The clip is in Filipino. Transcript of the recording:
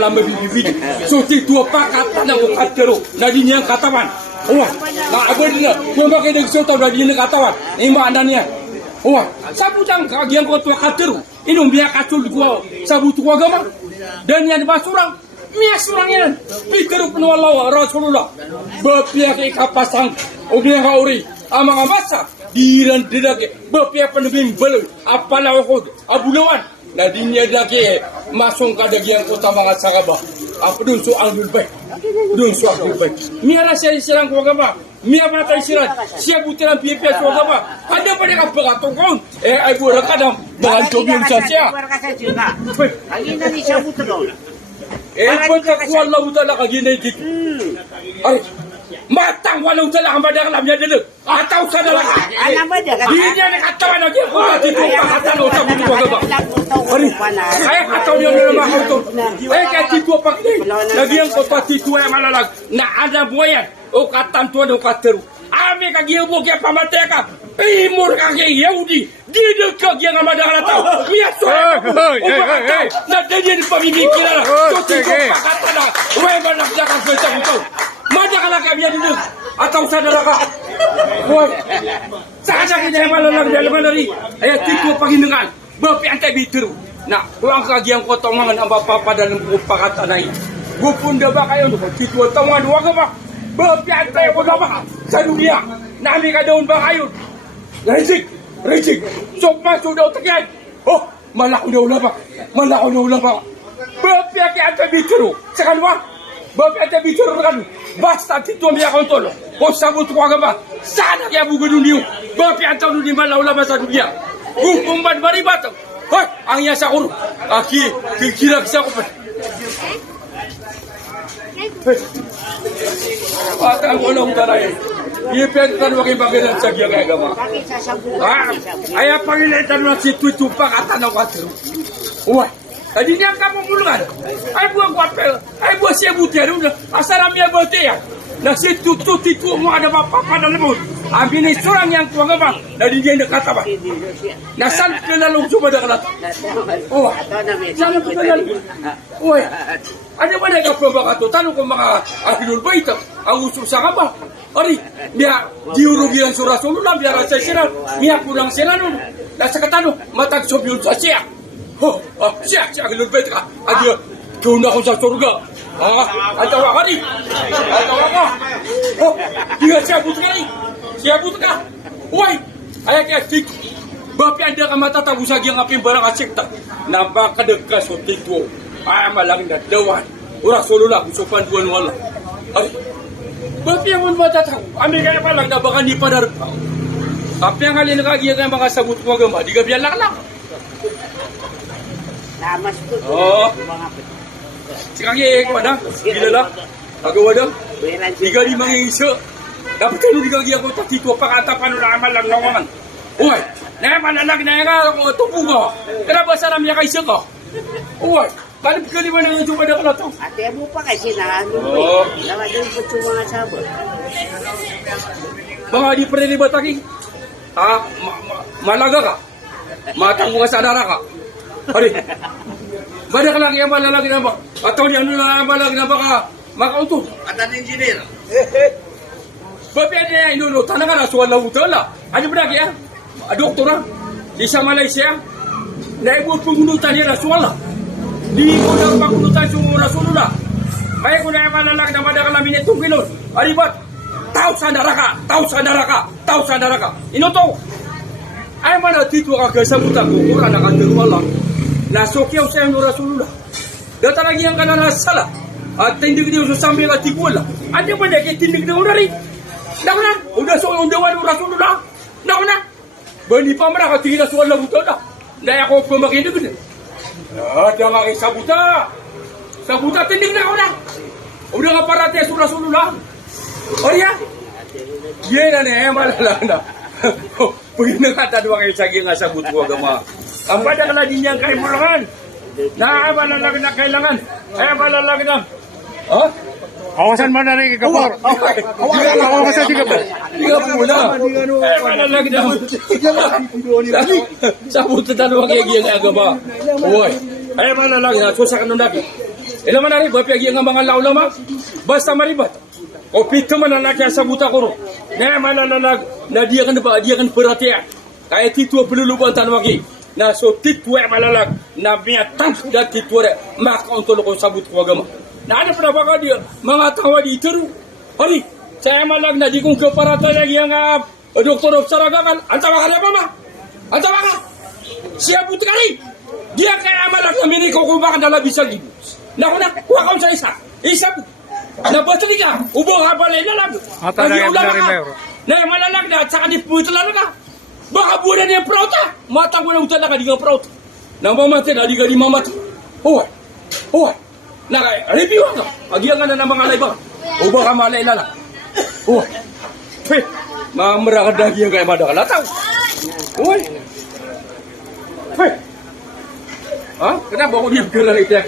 dalam bibit. So titu pakatan na katero na dinyang katawan. Wah, na abadina. Kung bakit nagsulta na dinyang katawan. Ima andanya. Wah, sabutang kagian ko to katero. Inong biya katul ko sabutu ko agama. Dan yan basurang. Miya surang yan. Pikir penuh Allah Rasulullah. Bapia ke kapasang. Obi nga uri. Amang amasa. Diran dirake. Bapia penebim belu. Apalah ko abulawan. Na dinya dake masong kadagian kota mga sagaba. Apa dun so ang dulbay. Dun so ang dulbay. Miya na siya isirang ko agama. Miya ba tayo isiran. Siya butiran piya so agama. Ada pa ka pagkatungkong. Ay buwan ka na. Bahan tobyong sa siya. Lagi na ni siya butron. Pagkakuha Allah Ta'ala kaginay dito. Ay, matang walau Ta'ala ang madang alam niya dito. Ataw sa dalaga. Alam mo dyan. Di niya nakatawan na dito. Kung dito pakatan o sa buto ka ba? Ay, kataw niya na naman ako ito. Ay, kaya dito pakli. Lagyan ko pa dito ay malalag. Na ada buhayan. O katantuan o kateru. Ami kagiyaw mo kaya pamatay ka. Imur kaki Yahudi. Dito kagiyaw nga madang alataw. Miyaso. Na ganyan pamimikilan na. Tutiko pakatan na. Uwe ba nakdakas sa isang ito. Madakalang kami yan dito. Ataw sa dalaga. Uwe. Saan na kanya malalang dalamanari. Ay, tiko paginungan. Bapi antay bitiru. Na, kulang kagiyaw ko tawangan ang mapapadalang ko pakatanay. Gupunda ba kayo? Tiko tawangan. Huwag ba? Bapi antay ko naman. Sa dunia. Nami ka doon ba kayo? Rejik. Sok masuk daw tagay. Oh, malako na ulang pa. Bapi antay bitiru. Sa kanwa. Bapi antay bitiru kan. Basta tito miya kontol. O sabut ko agama. Sana kaya bugo dunia. Bapi antay dunia malaula ba sa dunia. Hukum ban baribat. Hoy, ang iya sa kuro. Aki, kikira sa ko pa. Patang ulong taray. Ipentan mo bagian sa giya kay agama. Ay pangilitan mo si tutu pakatan ko atro. Wah, tadi niya ka mo bulungan. Ay buang kwapel. Ay buang siya butero. Asaram niya boteya. Na si tutu mo ada bapak pada lemut. Abi ni seorang yang tua gama. Dari dia nak kata apa? Nasal kenal cuma dah kata. Oh, sana kenal. Oh, ada mana yang perlu tu? Tanu ko maka akhirul bait. Ang usul sa kapa. Ari, dia diurugian surah Rasulullah biar rasa siran. Dia kurang siran. Nasa katano matag sobyul sa siya. Oh, siya akhirul bait ka. Adio kuna ko sa surga. Atau apa ni? Atau apa? Oh, dia siapa tu ni? Siapa tu kah? Woi, ayah kaya tik. Bapi anda ka mata tabu sa giyang aping barang asik tak. Nampak kadekas o tikwo. Ay malang na dawan. Rasulullah usupan buwan wala. Ay, bapi ang mata tahu. Amin kaya palang na baka ni padar. Tapi yang kali nakagiyang ang mga sabut ko agama. Di ka biyan lang. Lamas ko. Oh. Sikangye ko ada. Gila lah. Aku ada. Tiga di mangisa. Dapat kalau digagi ako tatito pakatapan na amal lang naman. Uy, na malalag na nga ako tubo ko. Kenapa salam niya kay siko? Uy, balik ka naman ang juba na kala to. Ate mo pa kasi na ano. Oh. Lawa doon po yung mga sabot. Mga di pwede ba taki? Malaga ka. Matang ka sa dara ka. Hari. Badak lang yung malalag na ba? Ataw niya ano na malalag na ba ka? Makauto. Ada engineer. Bapi ada yang dulu tanah kan soal laut lah. Ada berapa ya? Doktor di Malaysia. Naik buat pengunutan dia soal lah. Di kota pengunutan semua Rasulullah. Baik kau naik mana lagi nama dalam ini tu kilo. Aribat. Tahu sandaraka. Ino tahu. Ay mana titu agak sabutan ko orang nak ada Allah. Nasoknya usai Rasulullah. Datang lagi yang kanan salah. Tindig dia sambil lagi bola. Ada pada tindig dia dari. Dah udah soal undawan Rasulullah. Dah bani pamerah tinggal soal lagu tu dah. Dah aku pemakai itu kan. Ada lagi sabuta tindig dah orang. Udah ngapa rati Rasulullah. Oh ya. Ye na ne malalanda. Begini kata dua kali lagi nggak sabut gua agama. Apa dah kena dinyang kai mulangan. Nah, apa lagi nak kailangan? Apa lagi dah? Oh? Kawasan mana nih Kapor? Kawasan 30. 30 na. Mana lagi dah? Sabut tentang wag yang agama. Oi. Mana lagi? Susah kan lagi. Ilang man na rin, bapyagi nga mga laulama, basta maribat. O pito man nanak sa buta ko ro. Na malalalag, na dia kan perhatian. Kaya titwa peluluban tanwagi. Na so titwa malalag, na biya tank da titwa maka untuk ko sabut ko agama. Na ada pernah baka dia, mga tawa di teru. Hari, saya malag na di kong keparata lagi yang doktor obsaragakan. Antawa ka na ba ma? Antawa ka? Siya buti kali. Dia kaya malag na mini ko kung baka dala bisa gitu. Nah, wakaw sa isa po. Nabatali ka, ubong habalay na lang. Ata na yung Mayor. Na yung malalag na, at saka di puwito lang ka. Baka buwan na yung prauta. Matang ko na utan na ka, di ka prauta. Nang mamati na, di ka di mamati. Huwag. Review ka. Agiyan nga na ng mga laibang. Ubong ka malay na lang. Huwag. Mamara ka dagi yung kaya madakalataw. Huwag. Ha? Kenapa aku diam ke dalam itu ya?